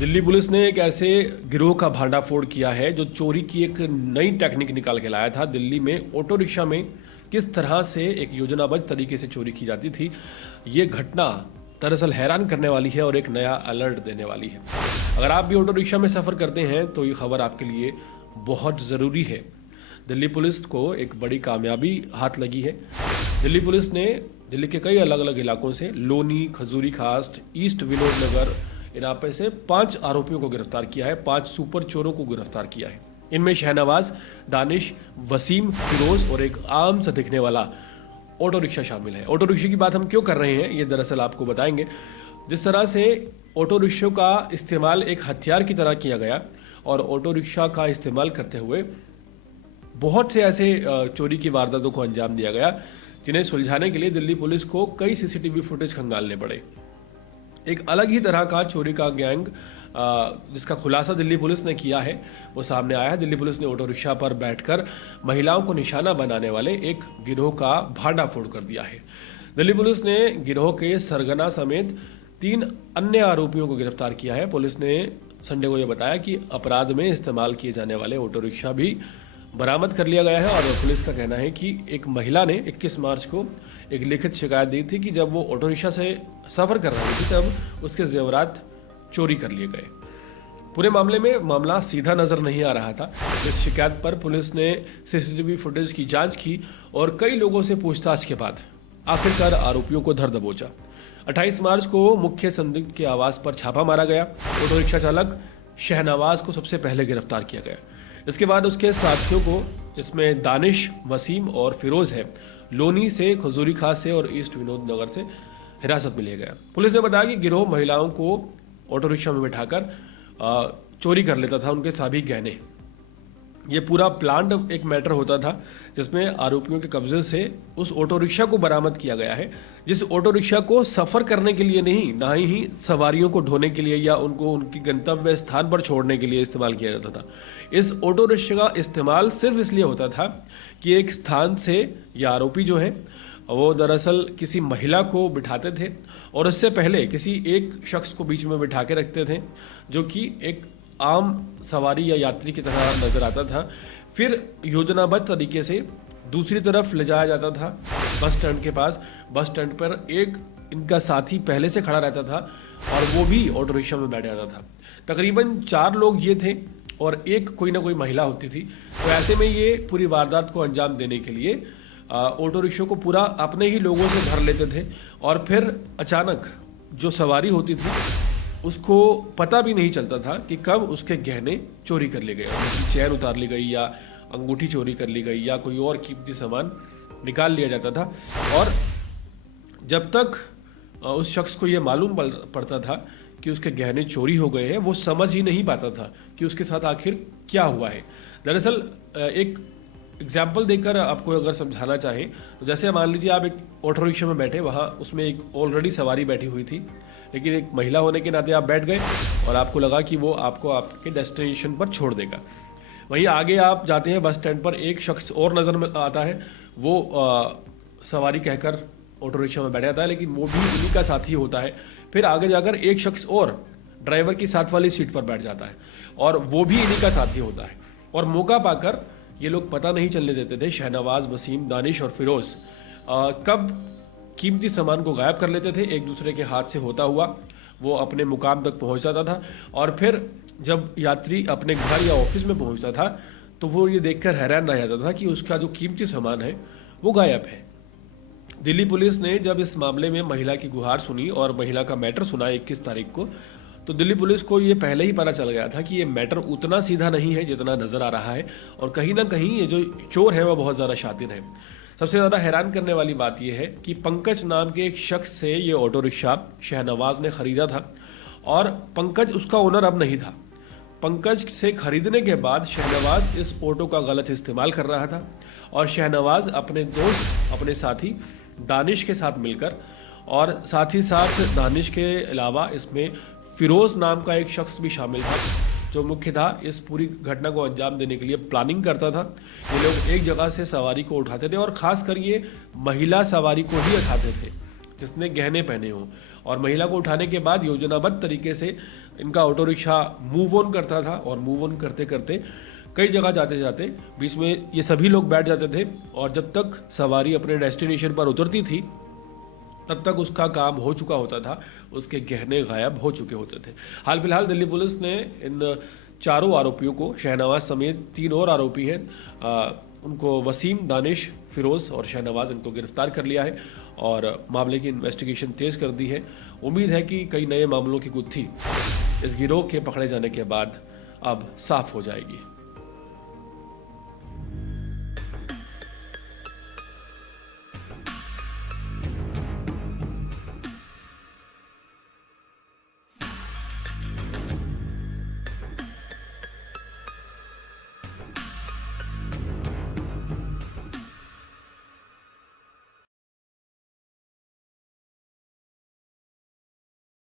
Delhi police ने एक ऐसे गिरोह का भांडाफोड़ किया है जो चोरी की एक नई टेक्निक निकाल के लाया था। दिल्ली में ऑटो रिक्शा में किस तरह से एक योजनाबद्ध तरीके से चोरी की जाती थी, ये घटना दरअसल हैरान करने वाली है और एक नया अलर्ट देने वाली है। अगर आप भी ऑटो रिक्शा में सफ़र करते हैं तो ये खबर आपके लिए बहुत ज़रूरी है। दिल्ली पुलिस को एक बड़ी कामयाबी हाथ लगी है। दिल्ली पुलिस ने दिल्ली के कई अलग अलग इलाकों से लोनी, खजूरी खास्ट, ईस्ट विनोद नगर इलाके से 5 आरोपियों को गिरफ्तार किया है। 5 सुपर चोरों को गिरफ्तार किया है। इनमें शहनवाज, दानिश, वसीम, फिरोज और एक आम सा दिखने वाला ऑटो रिक्शा शामिल है। ऑटो रिक्शा की बात हम क्यों कर रहे हैं, ये दरअसल आपको बताएंगे। जिस तरह से ऑटो रिक्शों का इस्तेमाल एक हथियार की तरह किया गया और ऑटो रिक्शा का इस्तेमाल करते हुए बहुत से ऐसे चोरी की वारदातों को अंजाम दिया गया, जिन्हें सुलझाने के लिए दिल्ली पुलिस को कई सीसीटीवी फुटेज खंगालने पड़े। एक अलग ही तरह का चोरी का गैंग जिसका खुलासा दिल्ली पुलिस ने किया है वो सामने आया है। दिल्ली पुलिस ने ऑटो रिक्शा पर बैठकर महिलाओं को निशाना बनाने वाले एक गिरोह का भांडाफोड़ कर दिया है। दिल्ली पुलिस ने गिरोह के सरगना समेत 3 अन्य आरोपियों को गिरफ्तार किया है। पुलिस ने संडे को यह बताया कि अपराध में इस्तेमाल किए जाने वाले ऑटो रिक्शा भी बरामद कर लिया गया है और पुलिस का कहना है कि एक महिला ने 21 मार्च को एक लिखित शिकायत दी थी कि जब वो ऑटो रिक्शा से सफ़र कर रही थी तब उसके जेवरात चोरी कर लिए गए। पूरे मामले में मामला सीधा नज़र नहीं आ रहा था। इस शिकायत पर पुलिस ने सीसीटीवी फुटेज की जांच की और कई लोगों से पूछताछ के बाद आखिरकार आरोपियों को धर दबोचा। 28 मार्च को मुख्य संदिग्ध के आवास पर छापा मारा गया। ऑटो रिक्शा चालक शहनवाज को सबसे पहले गिरफ्तार किया गया। इसके बाद उसके साथियों को, जिसमें दानिश, वसीम और फिरोज है, लोनी से, खजूरी खास से और ईस्ट विनोद नगर से हिरासत में लिया गया। पुलिस ने बताया कि गिरोह महिलाओं को ऑटो रिक्शा में बिठाकर चोरी कर लेता था, उनके सभी गहने। ये पूरा प्लान एक मैटर होता था जिसमें आरोपियों के कब्जे से उस ऑटो रिक्शा को बरामद किया गया है, जिस ऑटो रिक्शा को सफ़र करने के लिए नहीं, ना ही सवारियों को ढोने के लिए या उनको उनकी गंतव्य स्थान पर छोड़ने के लिए इस्तेमाल किया जाता था। इस ऑटो रिक्शा का इस्तेमाल सिर्फ इसलिए होता था कि एक स्थान से ये आरोपी जो है वो दरअसल किसी महिला को बिठाते थे और उससे पहले किसी एक शख्स को बीच में बिठा के रखते थे जो कि एक आम सवारी या यात्री की तरह नजर आता था। फिर योजनाबद्ध तरीके से दूसरी तरफ ले जाया जाता था बस स्टैंड के पास। बस स्टैंड पर एक इनका साथी पहले से खड़ा रहता था और वो भी ऑटो रिक्शा में बैठ जाता था। तकरीबन 4 लोग ये थे और एक कोई ना कोई महिला होती थी। तो ऐसे में ये पूरी वारदात को अंजाम देने के लिए ऑटो रिक्शा को पूरा अपने ही लोगों से भर लेते थे और फिर अचानक जो सवारी होती थी उसको पता भी नहीं चलता था कि कब उसके गहने चोरी कर लिए गए, उसकी चैन उतार ली गई या अंगूठी चोरी कर ली गई या कोई और कीमती सामान निकाल लिया जाता था। और जब तक उस शख्स को ये मालूम पड़ता था कि उसके गहने चोरी हो गए हैं, वो समझ ही नहीं पाता था कि उसके साथ आखिर क्या हुआ है। दरअसल एक एग्जाम्पल देकर आपको अगर समझाना चाहें तो जैसे मान लीजिए आप एक ऑटो रिक्शा में बैठे, वहाँ उसमें एक ऑलरेडी सवारी बैठी हुई थी, लेकिन एक महिला होने के नाते आप बैठ गए और आपको लगा कि वो आपको आपके डेस्टिनेशन पर छोड़ देगा। वहीं आगे आप जाते हैं बस स्टैंड पर, एक शख्स और नज़र में आता है, वो सवारी कहकर ऑटो रिक्शा में बैठ जाता है, लेकिन वो भी उन्हीं का साथी होता है। फिर आगे जाकर एक शख्स और ड्राइवर की साथ वाली सीट पर बैठ जाता है और वो भी इन्हीं का साथी होता है। और मौका पाकर ये लोग पता नहीं चलने देते थे, शहनवाज, वसीम, दानिश और फिरोज कब कीमती सामान को गायब कर लेते थे। एक दूसरे के हाथ से होता हुआ वो अपने मुकाम तक पहुंच जाता था और फिर जब यात्री अपने घर या ऑफिस में पहुंचता था तो वो ये देखकर हैरान रह जाता था कि उसका जो कीमती सामान है वो गायब है। दिल्ली पुलिस ने जब इस मामले में महिला की गुहार सुनी और महिला का मैटर सुना 21 तारीख को, तो दिल्ली पुलिस को ये पहले ही पता चल गया था कि ये मैटर उतना सीधा नहीं है जितना नज़र आ रहा है और कहीं ना कहीं ये जो चोर है वो बहुत ज़्यादा शातिर है। सबसे ज़्यादा हैरान करने वाली बात यह है कि पंकज नाम के एक शख्स से ये ऑटो रिक्शा शहनवाज ने ख़रीदा था और पंकज उसका ओनर अब नहीं था। पंकज से खरीदने के बाद शहनवाज इस ऑटो का गलत इस्तेमाल कर रहा था और शहनवाज अपने दोस्त, अपने साथी दानिश के साथ मिलकर और साथ ही साथ दानिश के अलावा इसमें फिरोज नाम का एक शख्स भी शामिल था जो मुख्य था इस पूरी घटना को अंजाम देने के लिए प्लानिंग करता था। ये लोग एक जगह से सवारी को उठाते थे और खासकर ये महिला सवारी को ही उठाते थे जिसने गहने पहने हों और महिला को उठाने के बाद योजनाबद्ध तरीके से इनका ऑटो रिक्शा मूव ऑन करता था और मूव ऑन करते करते कई जगह जाते जाते बीच में ये सभी लोग बैठ जाते थे और जब तक सवारी अपने डेस्टिनेशन पर उतरती थी तब तक उसका काम हो चुका होता था, उसके गहने गायब हो चुके होते थे। हाल फिलहाल दिल्ली पुलिस ने इन चारों आरोपियों को, शहनवाज समेत 3 और आरोपी हैं, उनको वसीम, दानिश, फिरोज और शहनवाज, इनको गिरफ्तार कर लिया है और मामले की इन्वेस्टिगेशन तेज कर दी है। उम्मीद है कि कई नए मामलों की गुत्थी इस गिरोह के पकड़े जाने के बाद अब साफ हो जाएगी।